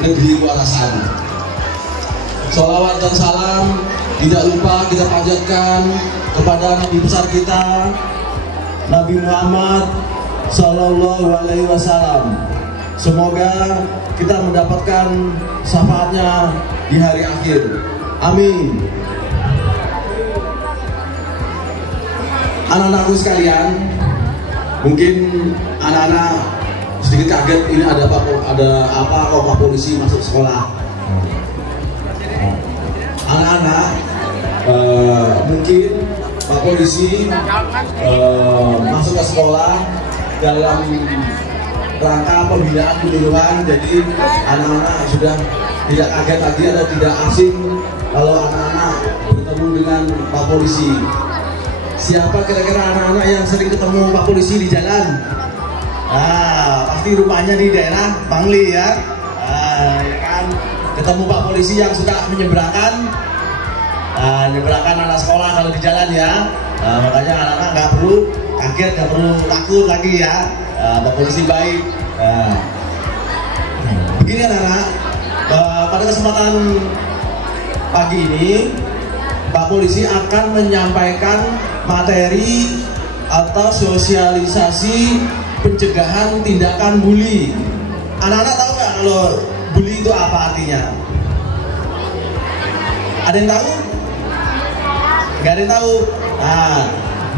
negeri warasan. Sholawat dan salam tidak lupa kita panjatkan kepada Nabi besar kita, Nabi Muhammad Sallallahu Alaihi Wasallam. Semoga kita mendapatkan syafaatnya di hari akhir. Amin. Anak-anakku sekalian, mungkin anak-anak sedikit kaget, ini ada apa kok Pak Polisi masuk sekolah. Anak-anak mungkin Pak Polisi masuk ke sekolah dalam rangka pembinaan penyuluhan, jadi anak-anak sudah tidak kaget lagi atau tidak asing kalau anak-anak bertemu dengan Pak Polisi. Siapa kira-kira anak-anak yang sering ketemu Pak Polisi di jalan? Pasti rumahnya di daerah Bangli ya. Ya kan? Ketemu Pak Polisi yang suka menyeberangkan anak sekolah kalau di jalan ya. Makanya anak-anak nggak perlu kaget, nggak perlu takut lagi ya. Pak Polisi baik. Begini anak-anak, pada kesempatan pagi ini Pak Polisi akan menyampaikan materi atau sosialisasi pencegahan tindakan bully. Anak-anak tahu nggak kalau bully itu apa artinya? Ada yang tahu? Nggak ada yang tahu.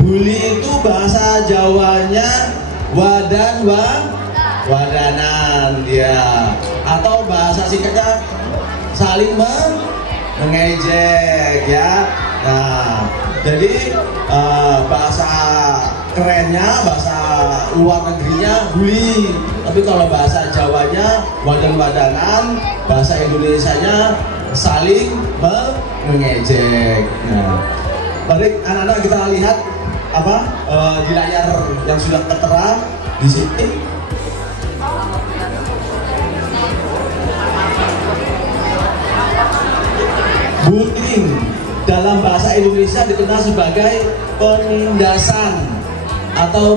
Bully itu bahasa Jawanya wadanan ya, atau bahasa singkatnya saling mengejek ya. Nah, jadi bahasa kerennya, bahasa luar negerinya bully, tapi kalau bahasa Jawanya wadan-wadanan, bahasa Indonesianya saling mengejek. Nah, baik anak-anak, kita lihat di layar yang sudah tertera di sini. Bullying dalam bahasa Indonesia dikenal sebagai penindasan atau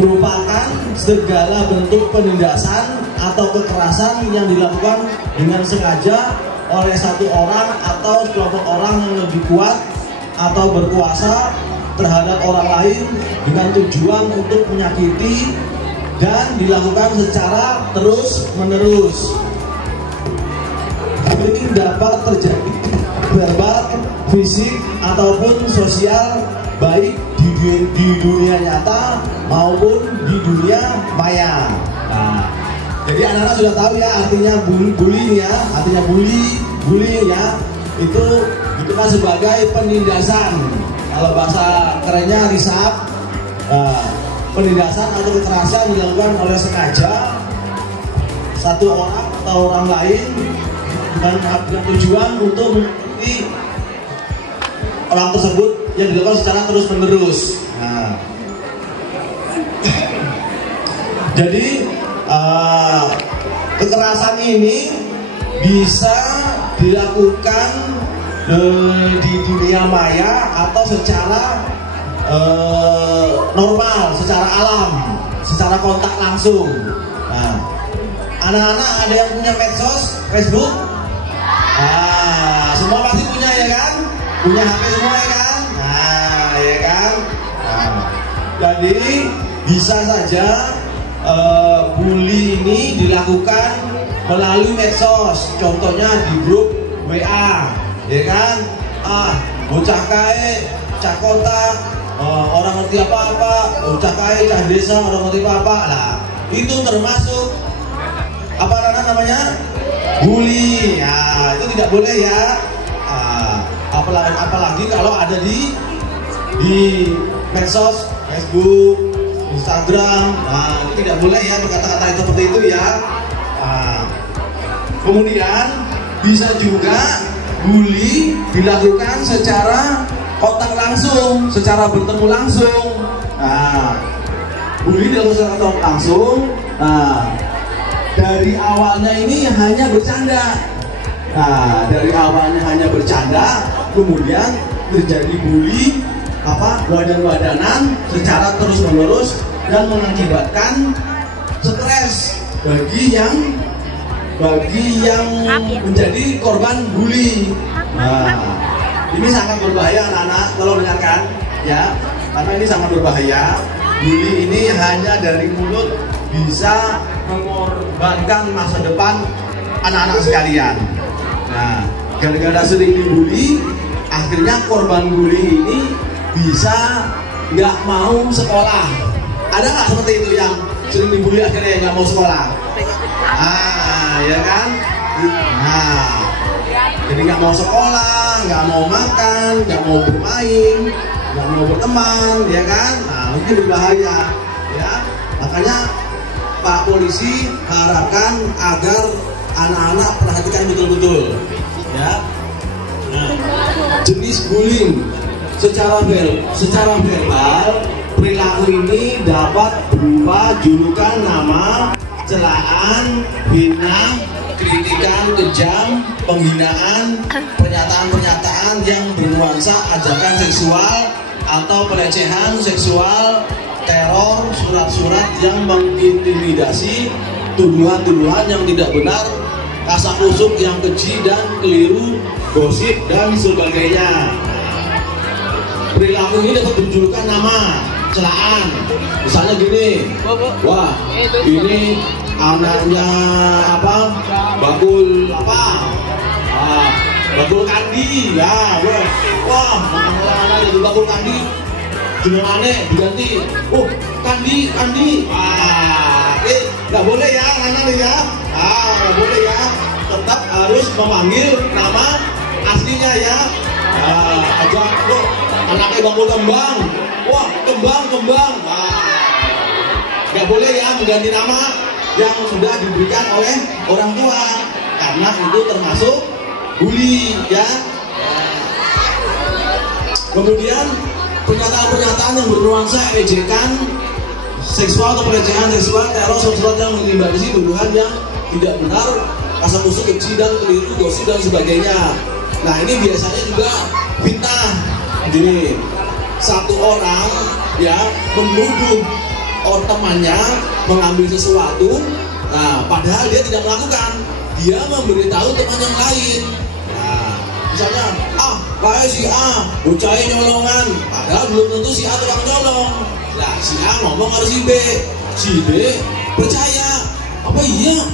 merupakan segala bentuk penindasan atau kekerasan yang dilakukan dengan sengaja oleh satu orang atau sekelompok orang yang lebih kuat atau berkuasa terhadap orang lain dengan tujuan untuk menyakiti dan dilakukan secara terus-menerus. Bullying dapat terjadi verbal, fisik, ataupun sosial, baik di dunia nyata maupun di dunia maya. Nah, jadi anak-anak sudah tahu ya artinya bully ya, artinya bully ya, itu dikenal sebagai penindasan. Kalau bahasa kerennya risap, penindasan atau kekerasan dilakukan oleh sengaja satu orang atau orang lain dengan tujuan untuk menyakiti orang tersebut yang dilakukan secara terus-menerus. Nah, jadi kekerasan ini bisa dilakukan di dunia maya atau secara normal, secara alam, secara kontak langsung. Nah, anak-anak ada yang punya medsos, Facebook? Semua pasti punya ya kan? Punya HP semua ya kan? Nah, ya kan? Jadi bisa saja bully ini dilakukan melalui medsos. Contohnya di grup WA, ya kan? Bocah kae, cah kota, orang ngerti apa-apa, bocah kae, cah desa, orang ngerti apa-apa. Nah, itu termasuk apa namanya? Bully. Ya, itu tidak boleh ya. Apalagi kalau ada di medsos, Facebook, Instagram. Nah, itu tidak boleh ya berkata-kata seperti itu ya. Kemudian bisa juga bully dilakukan secara kontak langsung, secara bertemu langsung. Nah, bully dilakukan secara kontak langsung. Nah, dari awalnya ini hanya bercanda. Nah, dari awalnya hanya bercanda, kemudian terjadi bully, wadan-wadanan secara terus-menerus dan mengakibatkan stres bagi yang bagi yang menjadi korban bully. Nah, ini sangat berbahaya anak-anak, tolong dengarkan ya, karena ini sangat berbahaya. Bully ini hanya dari mulut bisa mengorbankan masa depan anak-anak sekalian. Nah, gara-gara sering dibully, akhirnya korban bully ini bisa nggak mau sekolah. Ada nggak seperti itu yang sering dibully akhirnya nggak mau sekolah? Ya kan? Nah, jadi nggak mau sekolah, nggak mau makan, nggak mau bermain, nggak mau berteman, ya kan? Nah, itu berbahaya, ya. Makanya Pak Polisi harapkan agar anak-anak perhatikan betul-betul, ya. Nah, jenis bullying secara verbal, perilaku ini dapat berupa julukan nama, celaan, hina, kritikan kejam, penghinaan, pernyataan-pernyataan yang bernuansa ajakan seksual atau pelecehan seksual, teror, surat-surat yang mengintimidasi, tuduhan-tuduhan yang tidak benar, kasak-kusuk yang keji dan keliru, gosip dan sebagainya. Perilaku ini dapat berjulukan nama, celaan. Misalnya gini, wah ini anaknya apa, bakul apa, bakul kandi, ya, wah anak-anak jadi bakul kandi, jenengannya diganti, oh kandi, nggak boleh ya anak-anak ya, nggak boleh ya, tetap harus memanggil nama aslinya ya. Aja, anaknya bakul kembang, wah kembang, nggak boleh ya mengganti nama yang sudah diberikan oleh orang tua, karena itu termasuk bully, ya. Kemudian pernyataan-pernyataan yang bernuansa ejekan seksual atau pelecehan seksual, teror, surat yang mengimbasi tuduhan yang tidak benar, kasak-kusuk, keji dan keliru, gosip dan sebagainya. Nah, ini biasanya juga fitnah. Jadi satu orang ya menuduh temannya mengambil sesuatu, nah padahal dia tidak melakukan, dia memberitahu teman yang lain. Nah, misalnya kayak si A bocahnya nyolongan, padahal belum tentu si A tukang nyolong. Nah, si A ngomong harus si B percaya, apa iya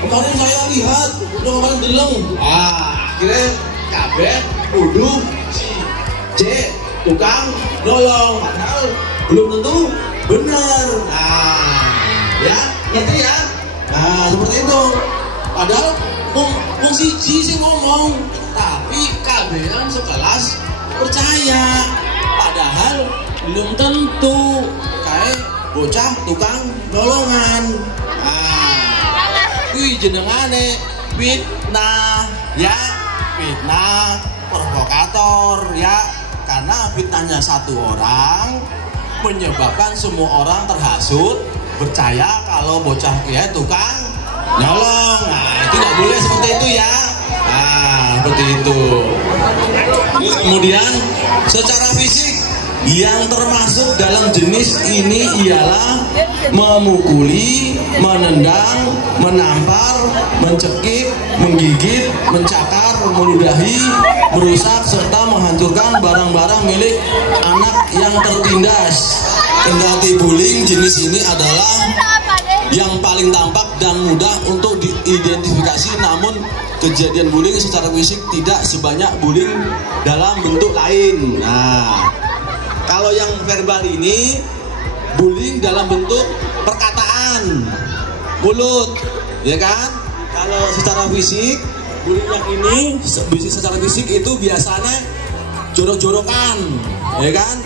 kemarin saya lihat kemarin deleng. Akhirnya kabeh nuduh si C tukang nyolong, padahal belum tentu benar. Nah, ya, ngerti ya? Nah, seperti itu. Padahal mung siji sih ngomong, tapi kabehan sekelas percaya. Padahal belum tentu kayak bocah tukang nolongan. Wih jenengane fitnah, ya, fitnah provokator, ya, karena fitnahnya satu orang menyebabkan semua orang terhasut percaya kalau bocah kia tukang nyolong. Nah, itu nggak boleh seperti itu ya. Nah, seperti itu. Terus kemudian secara fisik yang termasuk dalam jenis ini ialah memukuli, menendang, menampar, mencekik, menggigit, mencakar, meludahi, merusak serta menghancurkan barang-barang milik anak yang tertindas. Kendati bullying jenis ini adalah yang paling tampak dan mudah untuk diidentifikasi, namun kejadian bullying secara fisik tidak sebanyak bullying dalam bentuk lain. Nah, kalau yang verbal ini bullying dalam bentuk perkataan, mulut, ya kan? Kalau secara fisik, bullying yang ini secara fisik itu biasanya jorok-jorokan, ya kan?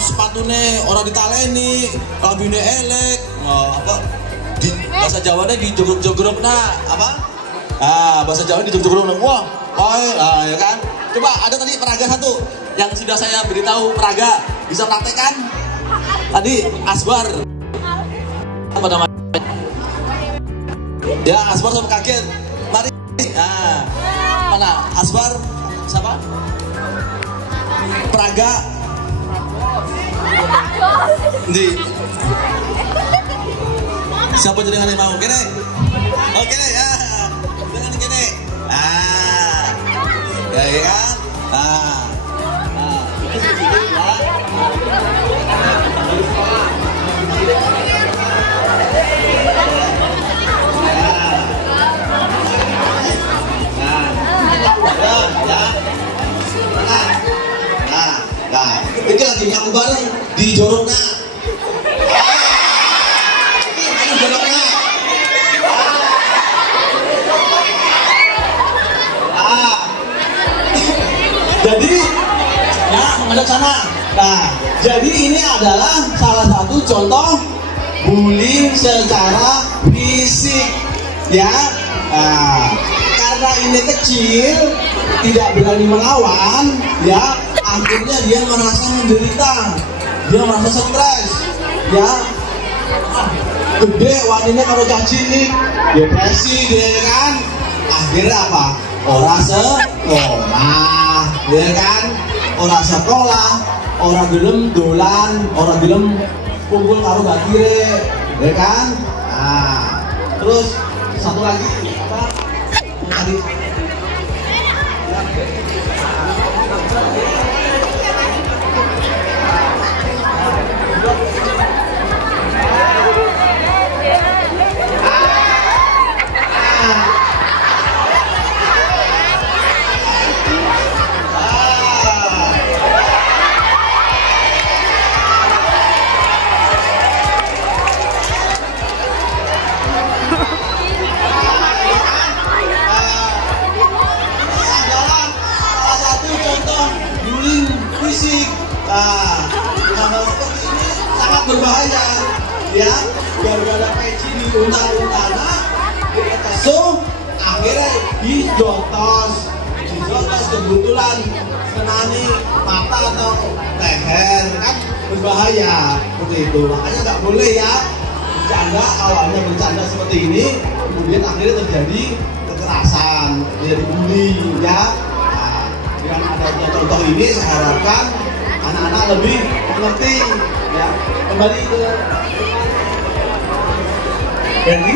Sepatune orang ditaleni, kabine elek, di bahasa Jawanya di jogrok-jogrok, bahasa Jawa di jogrok-jogrok, wah, ya kan? Coba ada tadi peraga satu yang sudah saya beritahu peraga, bisa praktekkan? Tadi Asbar, ya Asbar sampai kaget, mari, mana Asbar, siapa? Peraga. Di siapa jenengan yang mau kene? Oh kene ya. Jangan kene. Ya kan? Ini lagi nyaku bareng di joroknya. Ini joroknya. Jadi ya menghadap sana. Nah, jadi ini adalah salah satu contoh bullying secara fisik, ya. Nah, karena ini kecil, tidak berani melawan, ya. Akhirnya dia merasa menderita, dia merasa stres, ya. Gede wanita kalau cilik, depresi dia kan. Akhirnya apa? Orang sekolah, ya kan? Orang sekolah, orang gelem dolan, orang gelem kumpul karo bakire, ya kan? Nah, terus satu lagi apa? Tadi hal seperti ini sangat berbahaya, ya. Gara-gara peci di unta-untana, so akhirnya dijotos kebetulan kenani mata atau leher, kan berbahaya seperti itu. Makanya nggak boleh ya bercanda, awalnya bercanda seperti ini, kemudian akhirnya terjadi kekerasan, jadi bully, ya. Nah, dengan adanya contoh ini saya harapkan anak-anak lebih mengerti, ya. Kembali ke jadi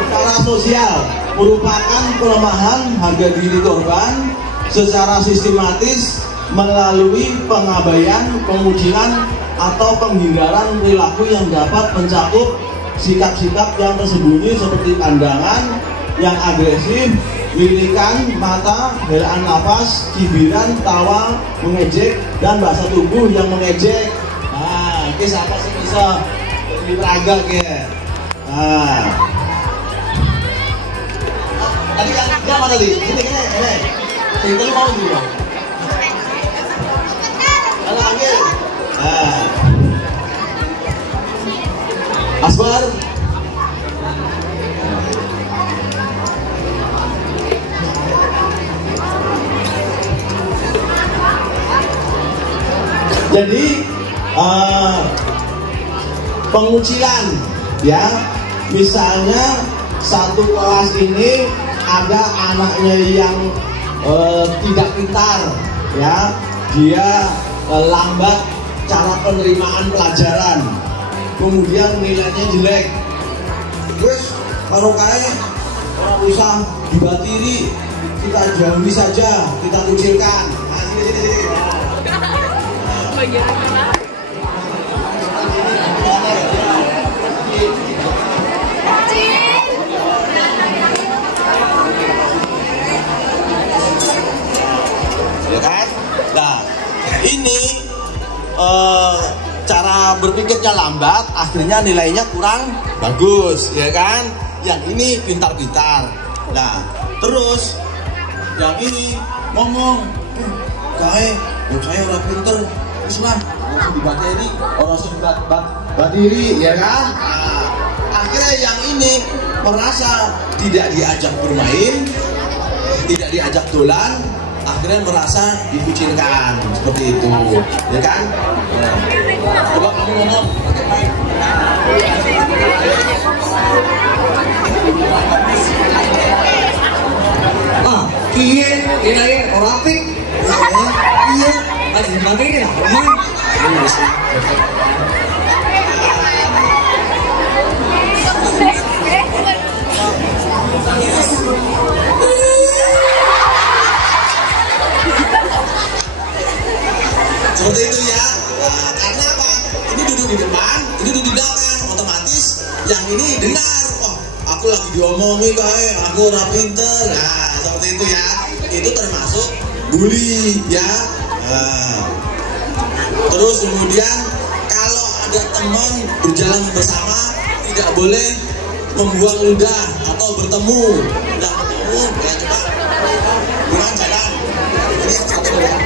secara sosial merupakan pelemahan harga diri korban secara sistematis melalui pengabaian, pemujian atau penghindaran perilaku yang dapat mencakup sikap-sikap yang tersembunyi seperti pandangan yang agresif, lirikan mata, helaan nafas, cibiran, tawa, mengejek, dan bahasa tubuh yang mengejek. Nah, ini siapa sih bisa diperagak ya? Nah, tadi yang mana tadi? Ini. Itu mau dulu. Kalau ambil. Nah, Asbar. Jadi pengucilan, ya, misalnya satu kelas ini ada anaknya yang tidak pintar, ya, dia lambat cara penerimaan pelajaran, kemudian nilainya jelek, terus kalau kayak orang usah dibatiri, kita jauhi saja, kita kucilkan. Nah, sini. Ya kan? Nah, ini cara berpikirnya lambat, akhirnya nilainya kurang bagus, ya kan? Yang ini pintar-pintar. Nah, terus yang ini ngomong, saya orang pinter, terus lah dibateri, orang batiri, ya kan? Nah, akhirnya yang ini merasa tidak diajak bermain, tidak diajak dolan, akhirnya merasa dikucilkan seperti itu, ya kan? Nah, coba kamu ngomong. Ah, iya, orang apik. Iya, masih materi lah, Seperti itu ya. Nah, karena apa? Ini duduk di depan, ini duduk di belakang, otomatis yang ini dengar. Oh, aku lagi diomongi kayak aku ora pinter. Nah, seperti itu ya. Itu termasuk bully ya. Nah, terus kemudian kalau ada teman berjalan bersama tidak boleh membuang ludah atau bertemu. Udah bertemu ya coba bukan jalan. Ini satu ya.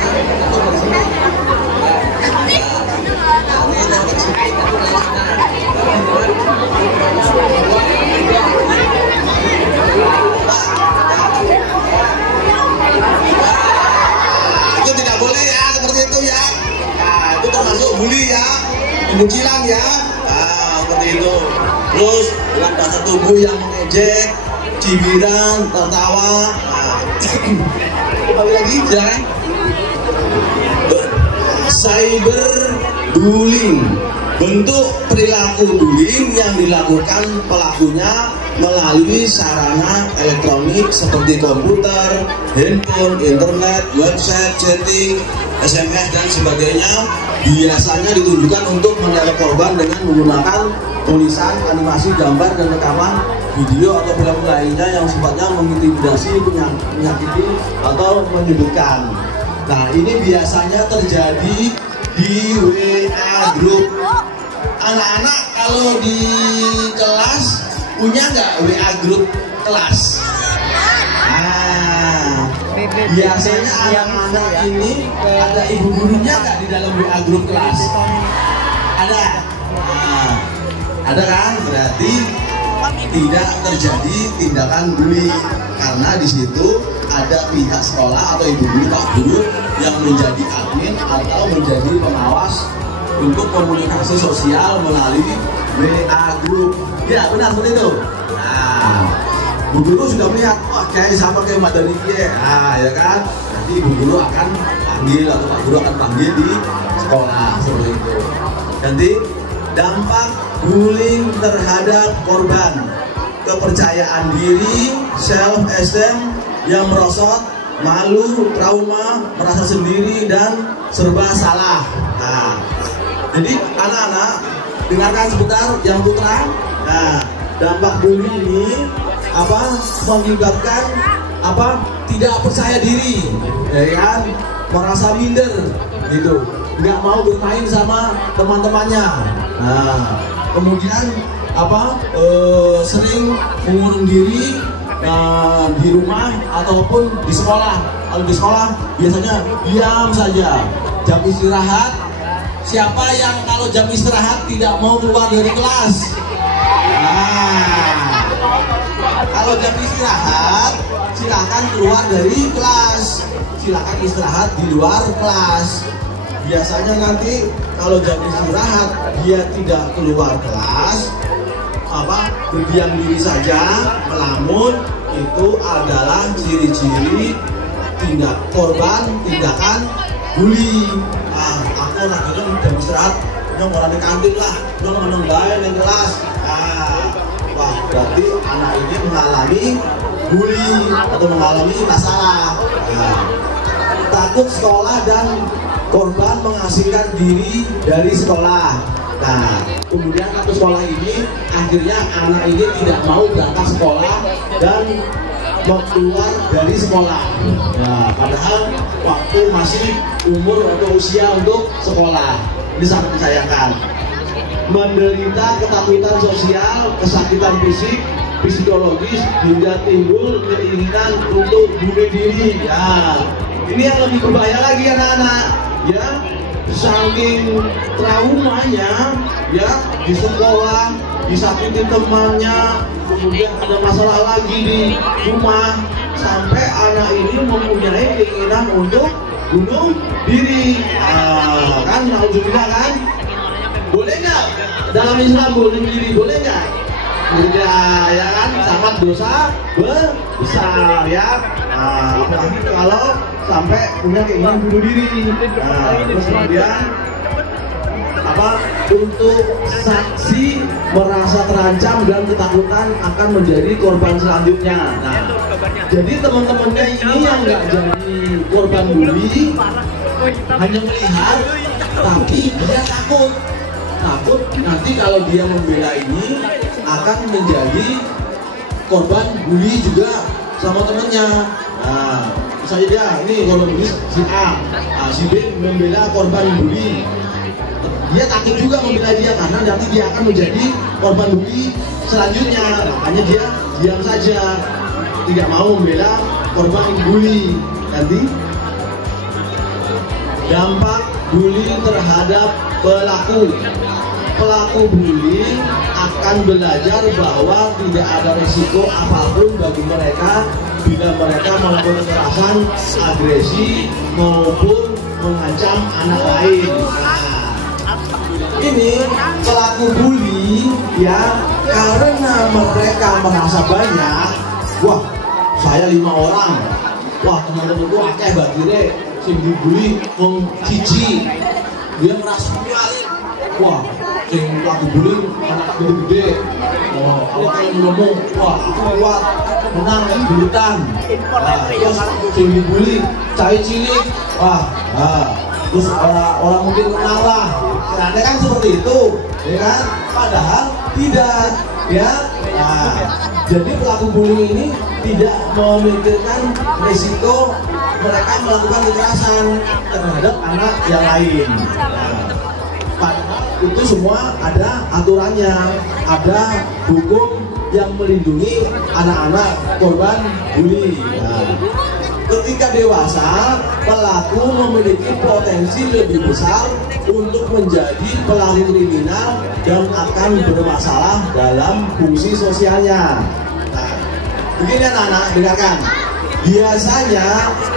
Itu tidak boleh ya, seperti itu ya. Nah, itu termasuk bully ya, pemukilan ya. Nah, seperti itu. Terus dengan bahasa tubuh yang mengejek, cibiran, tertawa. Nah, kembali lagi jangan. Cyberbullying, bentuk perilaku bullying yang dilakukan pelakunya melalui sarana elektronik seperti komputer, handphone, internet, website, chatting, SMS dan sebagainya. Biasanya ditunjukkan untuk meneror korban dengan menggunakan tulisan, animasi, gambar, dan rekaman video atau film lainnya yang sifatnya mengintimidasi, menyakiti, atau menyudutkan. Nah, ini biasanya terjadi di WA group. Anak-anak kalau di kelas punya nggak WA group kelas? Nah, biasanya anak-anak ini ada ibu gurunya nggak di dalam WA group kelas? Ada. Nah, ada kan? Berarti tidak terjadi tindakan bully karena di situ ada pihak sekolah atau ibu guru, pak guru yang menjadi admin atau menjadi pengawas untuk komunikasi sosial melalui WA group. Ya benar seperti itu. Nah, ibu guru sudah melihat, wah kayak sama kayak Mbak Dani ya. Nah, ya kan? Nanti ibu guru akan panggil atau pak guru akan panggil di sekolah seperti itu. Nanti dampak bullying terhadap korban, kepercayaan diri, self-esteem yang merosot, malu, trauma, merasa sendiri, dan serba salah. Nah, jadi anak-anak dengarkan sebentar yang putra. Nah, dampak bully ini mengakibatkan tidak percaya diri, ya kan? Merasa minder, gitu, nggak mau bermain sama teman-temannya. Nah, kemudian sering mengurung diri di rumah ataupun di sekolah. Kalau di sekolah biasanya diam saja. Jam istirahat, siapa yang kalau jam istirahat tidak mau keluar dari kelas? Nah, kalau jam istirahat silakan keluar dari kelas, silakan istirahat di luar kelas. Biasanya nanti kalau jam istirahat dia tidak keluar kelas, berdiam diri saja, melamun, itu adalah ciri-ciri tindakan bully. Aku lagi jam istirahat, orang di kantin lah, meneng bae di kelas. Wah, berarti anak ini mengalami bully atau mengalami masalah. Takut sekolah dan korban mengasingkan diri dari sekolah. Nah, kemudian kartu sekolah ini akhirnya anak ini tidak mau berangkat sekolah dan mau keluar dari sekolah. Nah, padahal waktu masih umur atau usia untuk sekolah. Ini sangat disayangkan. Menderita ketakutan sosial, kesakitan fisik, psikologis, hingga timbul keinginan untuk bunuh diri. Ya, ini yang lebih berbahaya lagi anak-anak. Ya, saking traumanya ya di sekolah, disakiti temannya, kemudian ada masalah lagi di rumah, sampai anak ini mempunyai keinginan untuk bunuh diri. Kan alhamdulillah kan? Boleh nggak dalam Islam bunuh diri? Boleh nggak? Tidak, ya kan? Sangat dosa besar ya. Apalagi kalau sampai punya keinginan bunuh diri. Terus kemudian untuk saksi merasa terancam dan ketakutan akan menjadi korban selanjutnya. Nah, jadi teman-temannya ini yang nggak jadi korban bully hanya melihat, tapi dia takut nanti kalau dia membela ini akan menjadi korban bully juga sama temennya. Nah, misalnya dia ini korban bully si A, si B membela korban bully. Dia takut juga membela dia karena nanti dia akan menjadi korban bully selanjutnya. Makanya dia diam saja, tidak mau membela korban bully. Nanti dampak bully terhadap pelaku bully akan belajar bahwa tidak ada risiko apapun bagi mereka bila mereka melakukan kekerasan, agresi maupun mengancam anak lain. Ini pelaku bully ya, karena mereka merasa banyak. Wah, saya 5 orang. Wah, teman-temanku akeh batire sing dibully wong siji. Dia merasa kuat. Wah, sing pelaku bully anak gede-gede. Wah, kalau ngomong, wah aku kuat, menang kan bulutan. Terus sing dibully cai cilik. Wah, terus orang mungkin kenal lah. Karena kan seperti itu, ya kan? Padahal tidak, ya. Nah, jadi pelaku bully ini tidak memikirkan risiko mereka melakukan kekerasan terhadap anak yang lain. Nah, padahal itu semua ada aturannya, ada hukum yang melindungi anak-anak korban bully. Nah, ketika dewasa, pelaku memiliki potensi lebih besar untuk menjadi pelaku kriminal dan akan bermasalah dalam fungsi sosialnya. Nah, begini anak-anak, dengarkan. Biasanya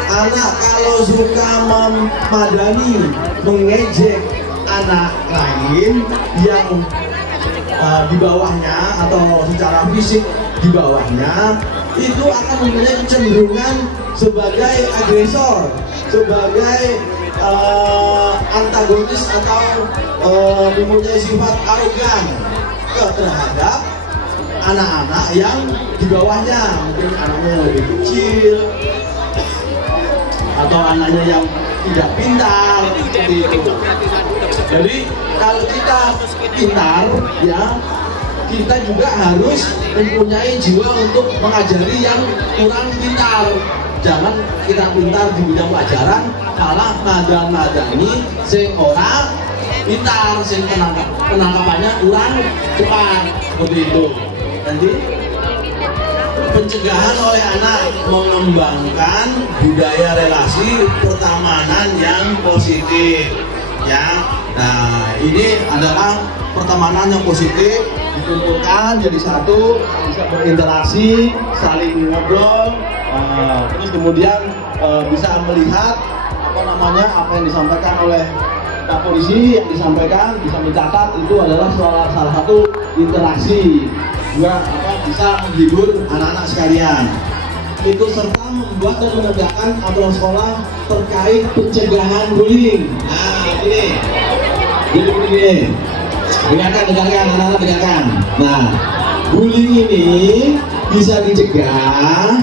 anak kalau suka memadani, mengejek anak lain yang di bawahnya atau secara fisik di bawahnya, itu akan mempunyai kecenderungan sebagai agresor, sebagai antagonis atau mempunyai sifat arogan terhadap anak-anak yang di bawahnya, mungkin anaknya yang lebih kecil atau anaknya yang tidak pintar seperti itu. Jadi kalau kita pintar, ya kita juga harus mempunyai jiwa untuk mengajari yang kurang pintar. Jangan kita pintar di bidang pelajaran malah madani sing ora pintar, sing penangkapannya kurang cepat, seperti itu. Nanti pencegahan oleh anak mengembangkan budaya relasi pertemanan yang positif, ya. Nah, ini adalah pertemanan yang positif, dikumpulkan jadi satu, bisa berinteraksi, saling ngobrol, terus kemudian bisa melihat apa yang disampaikan oleh Pak Polisi, yang disampaikan bisa mencatat, itu adalah salah satu interaksi. Juga bisa menghibur anak-anak sekalian. Itu serta membuat dan menegakkan aturan sekolah terkait pencegahan bullying. Nah, ini. Dengarkan anak-anak, dengarkan. Nah, bullying ini bisa dicegah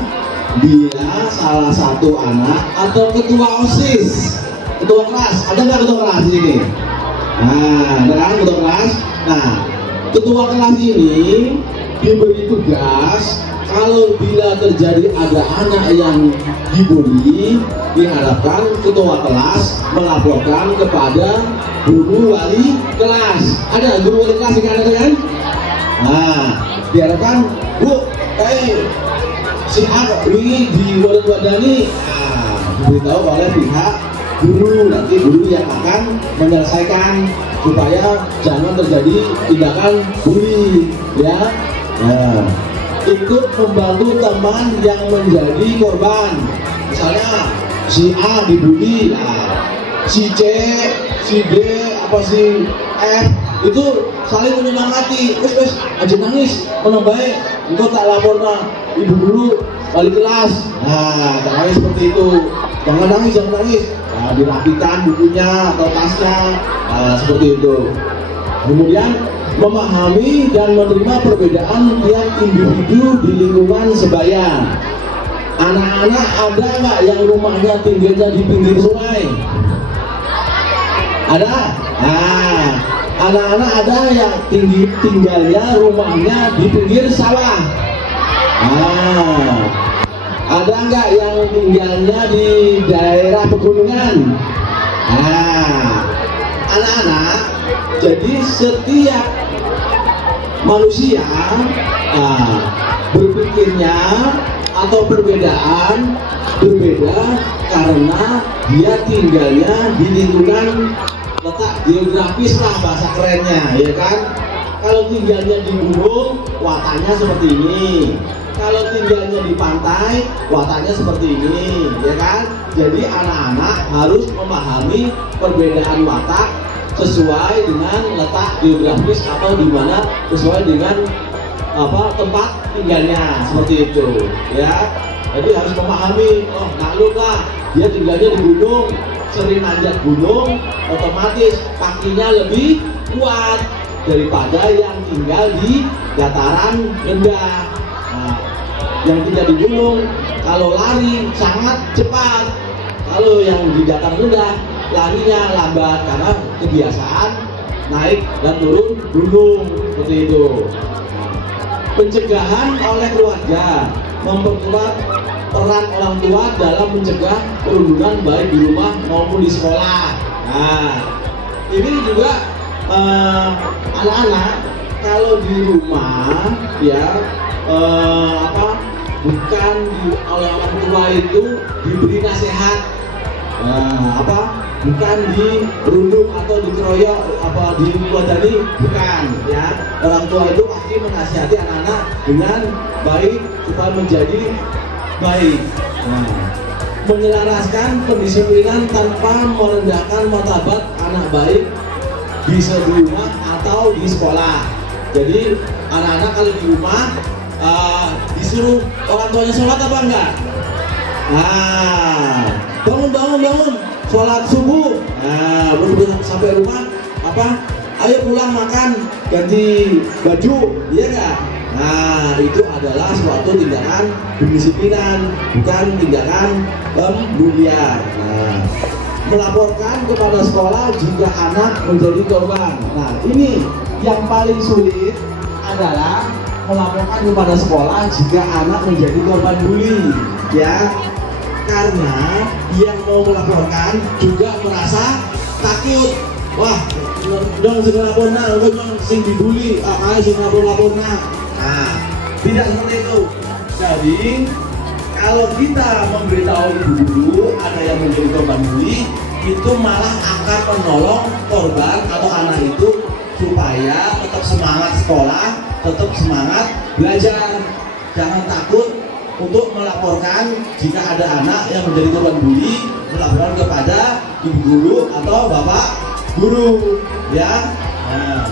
bila salah satu anak atau ketua OSIS, ketua kelas, ada nggak ketua kelas di sini? Nah, ada kan ketua kelas? Nah, ketua kelas ini diberi tugas kalau bila terjadi ada anak yang dibully, diharapkan ketua kelas melaporkan kepada guru wali kelas. Ada guru wali kelas yang ada kan? Nah, diharapkan, Bu, si A ini diwadani, diberitahu oleh pihak guru, nanti guru yang akan menyelesaikan supaya jangan terjadi tindakan bully, ya. Nah, ikut membantu teman yang menjadi korban. Misalnya si A dibully, si C, si D, apa si F itu saling menyemangati. Wes aja nangis, menambahi. Engkau tak lapor ibu guru, balik kelas. Nah, caranya seperti itu. Jangan nangis. Nah, dirapikan bukunya atau tasnya. Nah, seperti itu. Kemudian memahami dan menerima perbedaan tiap individu di lingkungan sebaya. Anak-anak ada nggak yang rumahnya tinggalnya di pinggir sungai? Ada? Nah, anak-anak ada yang tinggalnya rumahnya di pinggir sawah? Nah, ada nggak yang tinggalnya di daerah pegunungan? Nah, anak-anak, jadi setiap manusia berpikirnya atau perbedaan berbeda karena dia tinggalnya di lingkungan letak geografis lah bahasa kerennya, ya kan? Kalau tinggalnya di gunung, wataknya seperti ini. Kalau tinggalnya di pantai, wataknya seperti ini, ya kan? Jadi anak-anak harus memahami perbedaan watak sesuai dengan letak geografis atau di mana sesuai dengan tempat tinggalnya, seperti itu, ya. Jadi harus memahami, oh maklumlah dia tinggalnya di gunung, sering manjat gunung, otomatis kakinya lebih kuat daripada yang tinggal di dataran rendah. Nah, yang tinggal di gunung kalau lari sangat cepat, kalau yang di dataran rendah larinya lambat karena kebiasaan naik dan turun gunung, seperti itu. Pencegahan oleh keluarga, memperkuat peran orang tua dalam mencegah perundungan baik di rumah maupun di sekolah. Nah, ini juga anak-anak kalau di rumah ya bukan oleh orang tua itu diberi nasihat, bukan dirundung atau dikeroyok diwadani, bukan, ya. Orang tua itu pasti menasihati anak-anak dengan baik supaya menjadi baik. Nah, menyelaraskan pendisiplinan tanpa merendahkan martabat anak baik di rumah atau di sekolah. Jadi anak-anak kalau di rumah disuruh orang tuanya sholat apa enggak? Nah, bangun sholat subuh. Nah, baru sampai rumah ayo pulang makan, ganti baju, iya enggak? Nah, itu adalah suatu tindakan pendisiplinan, bukan tindakan pembulian. Nah, melaporkan kepada sekolah jika anak menjadi korban. Nah, ini yang paling sulit adalah melaporkan kepada sekolah jika anak menjadi korban bully, ya. Karena yang mau melaporkan juga merasa takut. Wah, dong segera laporna, dong sing dibully, ayo sing laporna. Nah, tidak seperti itu. Jadi kalau kita memberitahu ibu guru ada yang menjadi korban bully, itu malah akan menolong korban atau anak itu supaya tetap semangat sekolah, tetap semangat belajar. Jangan takut untuk melaporkan jika ada anak yang menjadi korban bully, melaporkan kepada ibu guru atau bapak guru, ya. Nah,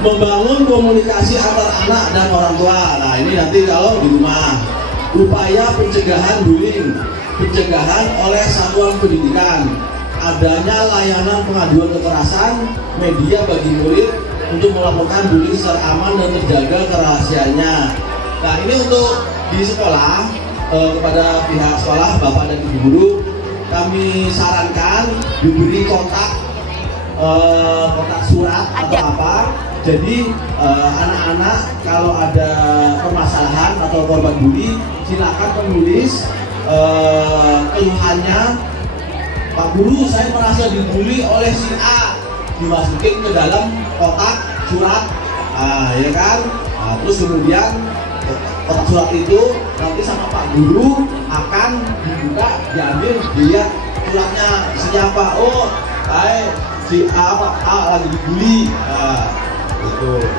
membangun komunikasi antar anak dan orang tua. Nah, ini nanti kalau di rumah. Upaya pencegahan bullying, pencegahan oleh satuan pendidikan, adanya layanan pengaduan kekerasan, media bagi murid untuk melaporkan bullying secara aman dan terjaga kerahasiaannya. Nah, ini untuk di sekolah, kepada pihak sekolah, bapak dan ibu guru, kami sarankan diberi kontak surat atau apa. Jadi anak-anak kalau ada permasalahan atau korban bully, silakan menulis keluhannya. Pak Guru, saya merasa dibully oleh si A, dimasukin ke dalam kotak surat, ya kan? Nah, terus kemudian kotak surat itu nanti sama Pak Guru akan dibuka, diambil, dilihat suratnya siapa. Oh, si A lagi dibully.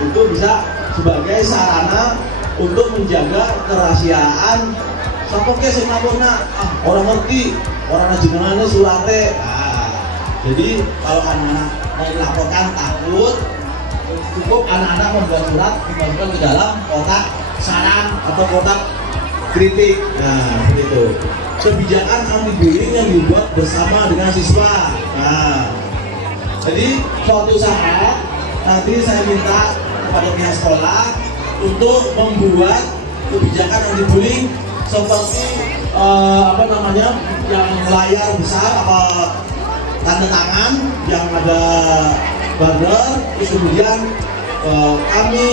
Itu bisa sebagai sarana untuk menjaga kerahasiaan. Sapoke sing laporna, orang ngerti, orang ajenengane surate. Jadi kalau anak-anak mau dilaporkan takut, cukup anak-anak membuat surat dimasukkan ke dalam kotak saran atau kotak kritik. Nah, seperti itu. Kebijakan anti bullying yang dibuat bersama dengan siswa. Nah, jadi suatu saat nanti saya minta kepada pihak sekolah untuk membuat kebijakan anti bullying seperti yang layar besar apa tanda tangan yang ada banner, terus kemudian kami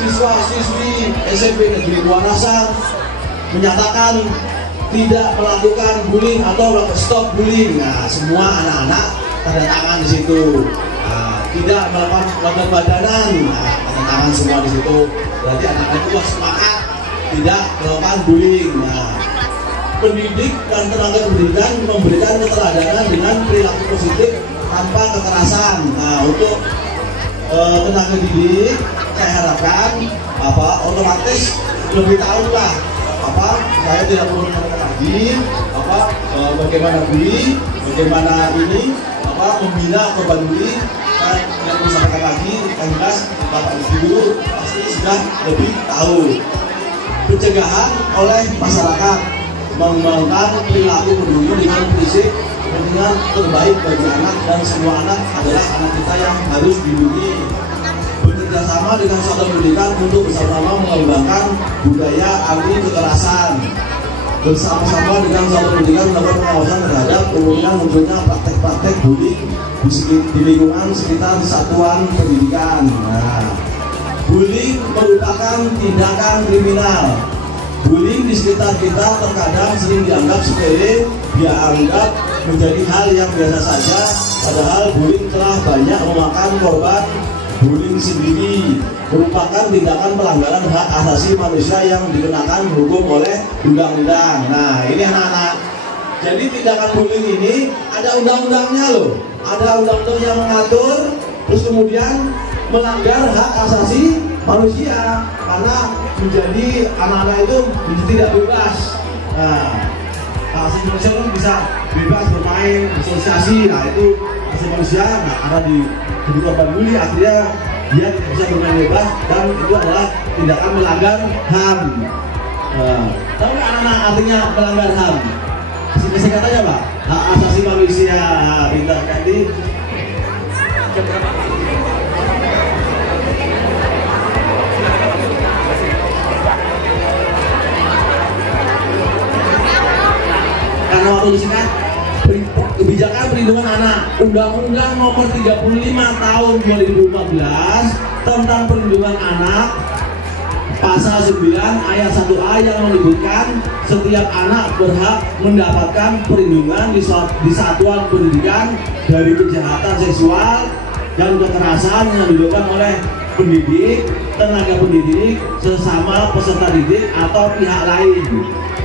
siswa-siswi SMP Negeri Kuanasa menyatakan tidak melakukan bullying atau stop bullying. Nah, semua anak-anak tanda tangan di situ. Nah, tidak melakukan badanan. Nah, tanda tangan semua di situ. Berarti anak-anak itu sepakat tidak melakukan bullying. Nah, pendidik dan tenaga pendidikan memberikan keteladanan dengan perilaku positif tanpa kekerasan. Nah, untuk tenaga didik saya harapkan otomatis lebih tahu lah saya tidak perlu menanyakan lagi bagaimana bullying, bagaimana ini membina korban bullying. Saya tidak perlu sampaikan lagi, yang jelas Bapak Ibu pasti sudah lebih tahu. Pencegahan oleh masyarakat mengembangkan perilaku peduli dengan prinsip kepentingan terbaik bagi anak dan semua anak adalah anak kita yang harus dilindungi. Bekerjasama dengan satuan pendidikan untuk bersama-sama mengembangkan budaya anti kekerasan. Bersama-sama dengan satuan pendidikan melakukan pengawasan terhadap kemungkinan munculnya praktek-praktek bullying di lingkungan sekitar satuan pendidikan. Nah, bullying merupakan tindakan kriminal. Bullying di sekitar kita terkadang sering dianggap sepele, dianggap menjadi hal yang biasa saja, padahal bullying telah banyak memakan korban. Bullying sendiri merupakan tindakan pelanggaran hak asasi manusia yang dikenakan hukum oleh undang-undang. Nah, ini anak-anak. Jadi tindakan bullying ini ada undang-undangnya loh. Ada undang-undang yang mengatur, terus kemudian melanggar hak asasi manusia karena menjadi anak-anak itu tidak bebas. Nah, hak asasi manusia kan bisa bebas bermain, bersosialisasi. Nah, itu hak asasi manusia. Nah, karena di korban bully akhirnya dia tidak bisa bermain bebas dan itu adalah tindakan melanggar HAM. Tahu nggak anak-anak artinya melanggar HAM? Singkat-singkatannya Pak, hak asasi manusia. Pintar tadi. Karena waktu disingkat, kebijakan perlindungan anak, Undang-Undang Nomor 35 Tahun 2014 tentang perlindungan anak, Pasal 9 ayat 1A yang menyebutkan setiap anak berhak mendapatkan perlindungan di satuan pendidikan dari kejahatan seksual dan kekerasan yang dilakukan oleh pendidik, tenaga pendidik, sesama peserta didik atau pihak lain.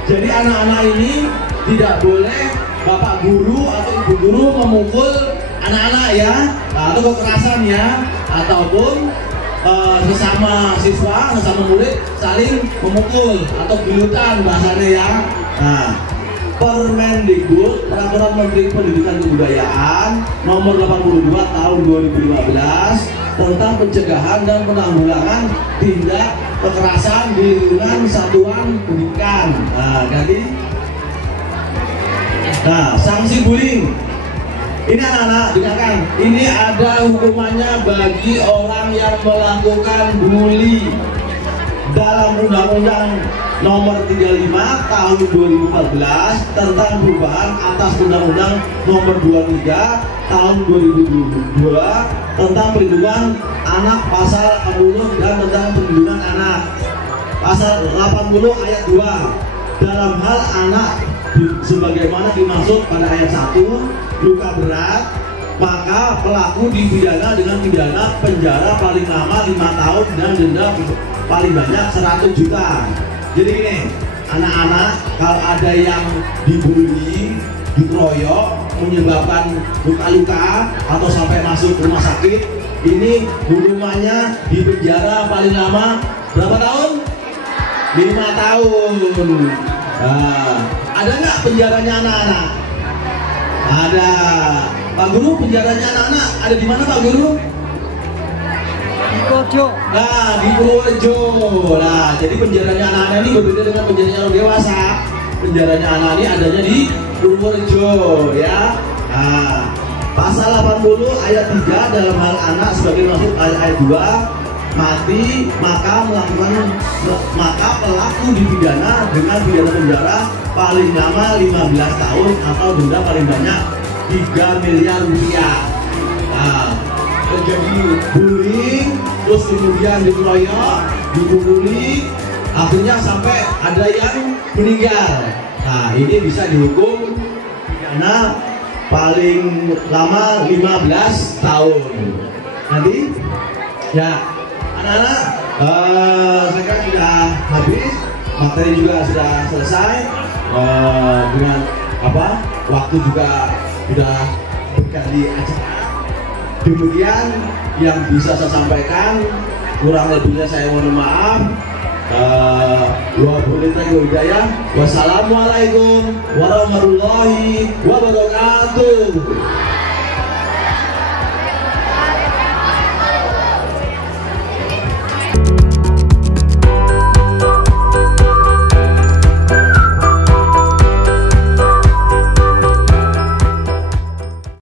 Jadi anak-anak ini tidak boleh bapak guru atau ibu guru memukul anak-anak ya, atau kekerasan ya, ataupun sesama siswa, sesama murid saling memukul atau gelutan bahasanya ya. Nah, Permendikbud Peraturan Menteri Pendidikan dan Kebudayaan Nomor 82 Tahun 2015 tentang pencegahan dan penanggulangan tindak kekerasan di lingkungan satuan pendidikan. Nah, sanksi bullying. Ini anak-anak, dengarkan. Ini ada hukumannya bagi orang yang melakukan bully. Dalam Undang-Undang Nomor 35 Tahun 2014 tentang perubahan atas Undang-Undang Nomor 23 Tahun 2022 tentang perlindungan anak, Pasal 80 dan tentang perlindungan anak, Pasal 80 ayat 2. Dalam hal anak sebagaimana dimaksud pada ayat 1, luka berat, maka pelaku dipidana dengan pidana penjara paling lama 5 tahun dan denda paling banyak 100 juta. Jadi gini, anak-anak kalau ada yang dibully, dikeroyok, menyebabkan luka-luka atau sampai masuk rumah sakit, ini hukumannya di penjara paling lama berapa tahun? 5 tahun. Nah, ada nggak penjaranya anak-anak? Ada. Pak Guru, penjaranya anak-anak ada di mana Pak Guru? Nah, di Purworejo. Nah, jadi penjaranya anak-anak ini berbeda dengan penjaranya orang dewasa. Penjaranya anak ini adanya di Purworejo, ya. Nah, pasal 80 ayat 3 dalam hal anak sebagai maksud ayat 2 mati, maka pelaku dipidana dengan pidana penjara paling lama 15 tahun atau denda paling banyak 3 miliar rupiah. Nah, terjadi bullying, terus kemudian dikeroyok, dipukuli, akhirnya sampai ada yang meninggal. Nah, ini bisa dihukum pidana paling lama 15 tahun. Nanti, ya. Anak-anak, saya kira sudah habis, materi juga sudah selesai, dengan waktu juga sudah berganti acara. Demikian yang bisa saya sampaikan, kurang lebihnya saya mohon maaf. Wassalamualaikum warahmatullahi wabarakatuh.